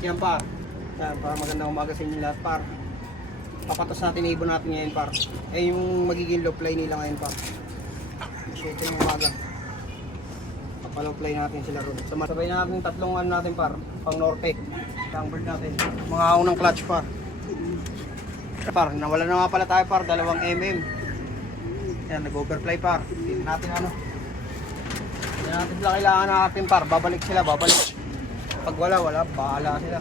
Yan par. Yan, para magandang umaga sa inyo lahat par. Papatos natin yung ibon natin ngayon par. Eh yung magiging low fly nila ngayon par. 7 ng umaga. Papalow fly natin sila ron. Sabay natin yung tatlong ano natin par. Pang norte. Tangbird natin. Mga unang clutch par. Par, nawala na nga pala tayo par. 2 mm. Yan, nag-overfly par. Hindi natin ano. Hindi natin sila kailangan natin par. Babalik sila, babalik. Pag wala, bahala sila.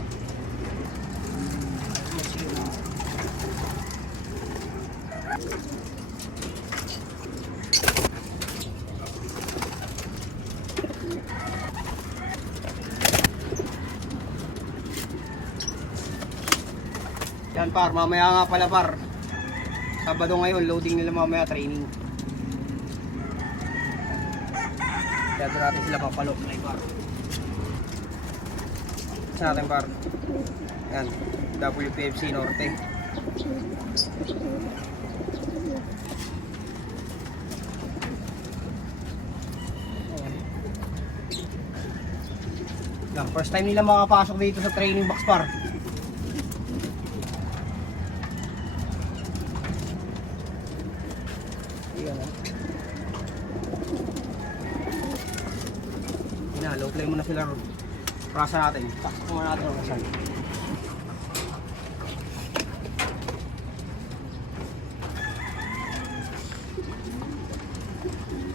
Yan par, mamaya nga pala par. Sabado ngayon, loading nila mamaya, training. Kaya doon natin sila papalok na par. Sa natin par. Yan, WPFC Norte. Yan, first time nila makapasok dito sa training box par. Low play muna sila ron. Rasa natin. Takot muna natin ang kasal.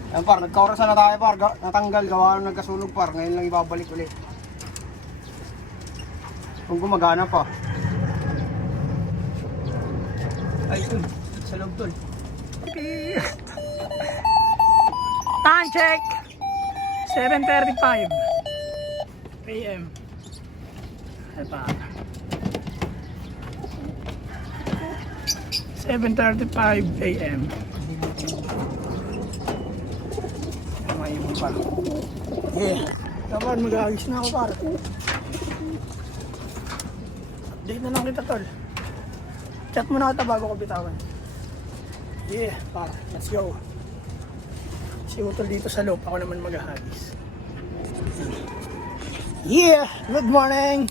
Yan par, nagkaorasan na tayo par. Natanggal, gawa na nagkasunog par. Ngayon lang ibabalik ulit. Kung gumagana pa. Ay, ito. Sa loob tol. Time check! 7:35 AM. Ito. 7:35 AM. May ibon pa. Yeah. Dapat mag-aagis na ako par. Update na lang kita tol. Chat muna kita bago ko bitawan. Yeah, par. Let's go. Si Utol dito sa loob, ako naman maghahagis. Yeah! Good morning!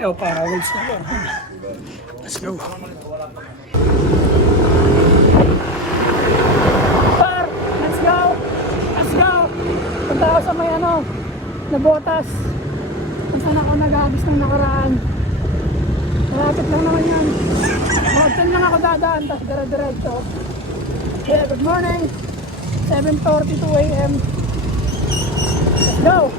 Yo, para wait na po. Let's go. Par, let's go. Let's go. Punta ako sa may ano, na botas. Kung saan ako nag-agis ng nakaraan. Malapit lang naman yan. Bakit lang ako dadaan, tapos dire-diretso. Yeah, good morning. 7:42 AM. Let's go.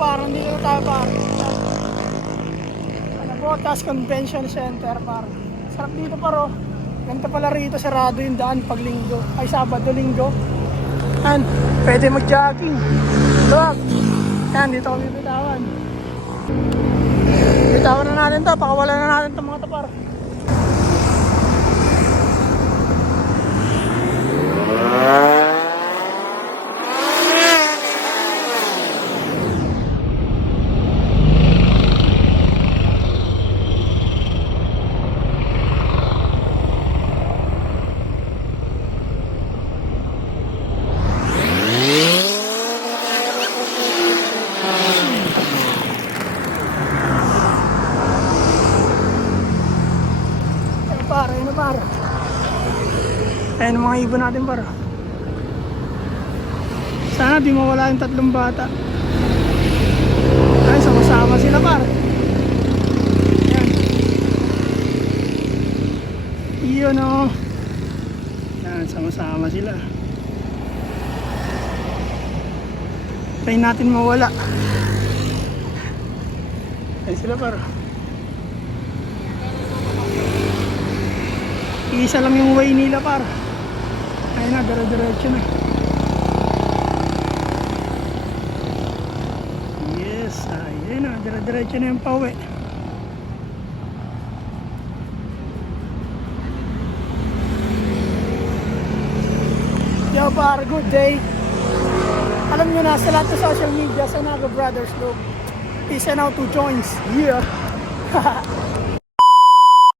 Parang dito na tayo parang Botas Convention Center parang sarap dito paro. Ganito pala rito, sarado yung daan pag linggo ay Sabado, linggo. And pwede mag-jogging. Look, yan dito kami bitawan. Bitawan na natin to, pakawalan na natin itong mga tapar. Ayan ang mga ibon natin para. Sana di mawala yung tatlong bata. Ay, sama-sama Hintayin natin mawala. Ayun sila par. Isa lang yung way nila par. Ayun na, dire-diretso na. Yes, ayun na, dire-diretso na yung pauwi. Yo par, good day. Alam nyo na, sa lahat ng social media, sa Naga Brothers Group, peace and out to joins. Yeah.